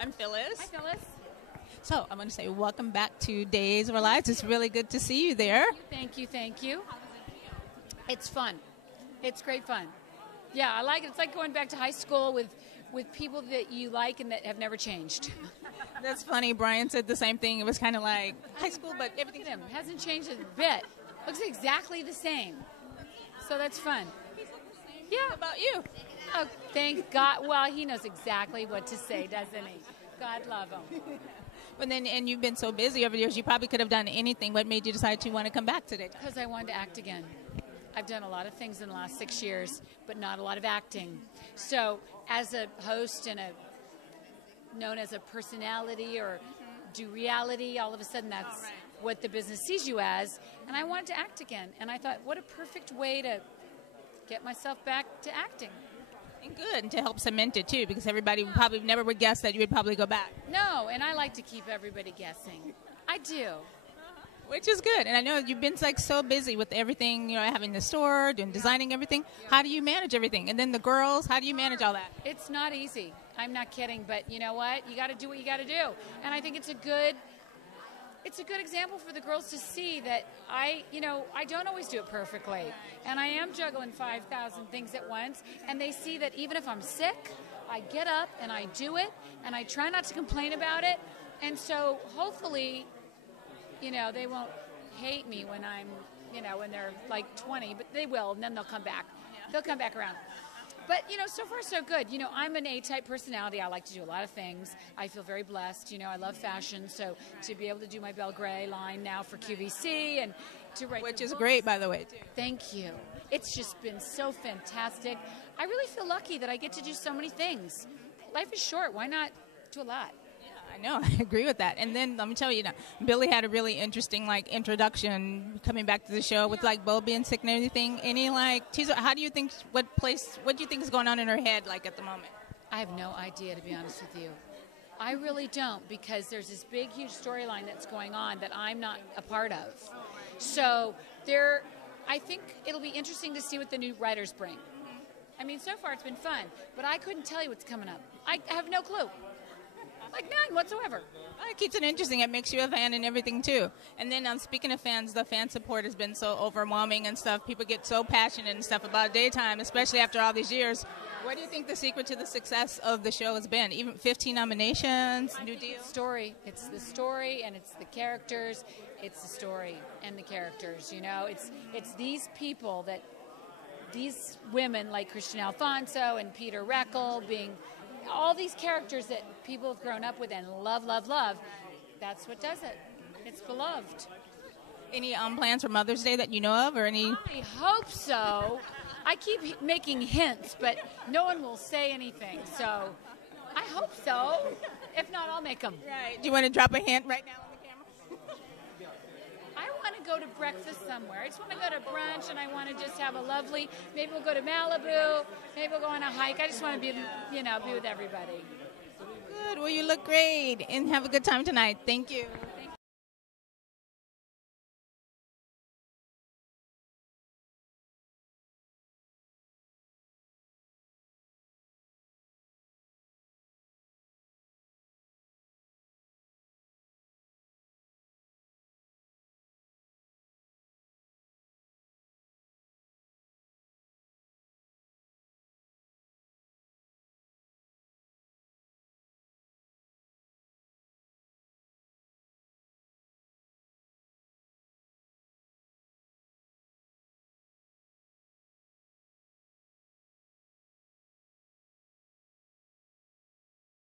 I'm Phyllis. Hi, Phyllis. So I'm going to say welcome back to Days of Our Lives. It's really good to see you there. Thank you, thank you. It's fun. It's great fun. Yeah, I like it. It's like going back to high school with people that you like and that have never changed. That's funny. Brian said the same thing. It was kind of like high school, but everything hasn't changed a bit. Looks exactly the same. So that's fun. Yeah. How about you? Oh, thank God. Well, he knows exactly what to say, doesn't he? God love him. But then, and you've been so busy over the years, you probably could have done anything. What made you decide to want to come back today? Because I wanted to act again. I've done a lot of things in the last 6 years, but not a lot of acting. So as a host and known as a personality or do reality, all of a sudden that's what the business sees you as. And I wanted to act again. And I thought, what a perfect way to get myself back to acting. And good, and to help cement it too, because everybody probably never would guess that you would probably go back. No, and I like to keep everybody guessing. I do. Which is good. And I know you've been like so busy with everything, you know, having the store, doing designing everything. How do you manage everything? And then the girls, how do you manage all that? It's not easy. I'm not kidding, but you know what? You got to do what you got to do. And I think it's a good example for the girls to see that I don't always do it perfectly. And I am juggling 5,000 things at once. And they see that even if I'm sick, I get up and I do it. And I try not to complain about it. And so hopefully, they won't hate me when when they're like 20, but they will, and then they'll come back. They'll come back around. But, so far so good. I'm an A-type personality. I like to do a lot of things. I feel very blessed. I love fashion, so to be able to do my Belle Gray line now for QVC and to write Which is great, by the way, too. Thank you. It's just been so fantastic. I really feel lucky that I get to do so many things. Life is short. Why not do a lot? I know, I agree with that. And then let me tell you, Billy had a really interesting introduction coming back to the show with Bo being sick and everything. Any teaser? How do you think? What do you think is going on in her head at the moment? I have no idea, to be honest with you. I really don't, because there's this big, huge storyline that's going on that I'm not a part of. So I think it'll be interesting to see what the new writers bring. I mean, so far it's been fun, but I couldn't tell you what's coming up. I have no clue. None whatsoever. It keeps it interesting. It makes you a fan and everything, too. And then speaking of fans, the fan support has been so overwhelming and stuff. People get so passionate and stuff about daytime, especially after all these years. What do you think the secret to the success of the show has been? Even 15 nominations, new deal? Story. It's the story and it's the characters. It's the story and the characters, It's these people these women like Christian Alfonso and Peter Reckel being all these characters that people have grown up with and love, love, love. That's what does it. It's beloved. Any plans for Mother's Day that you know of, or any? I hope so. I keep making hints, but no one will say anything. So I hope so. If not, I'll make them. Right. Do you want to drop a hint right now on the camera? I want to go to breakfast somewhere. I just want to go to brunch, and I want to just have a lovely, maybe we'll go to Malibu, maybe we'll go on a hike. I just want to be with everybody. Good. Well, you look great, and have a good time tonight. Thank you.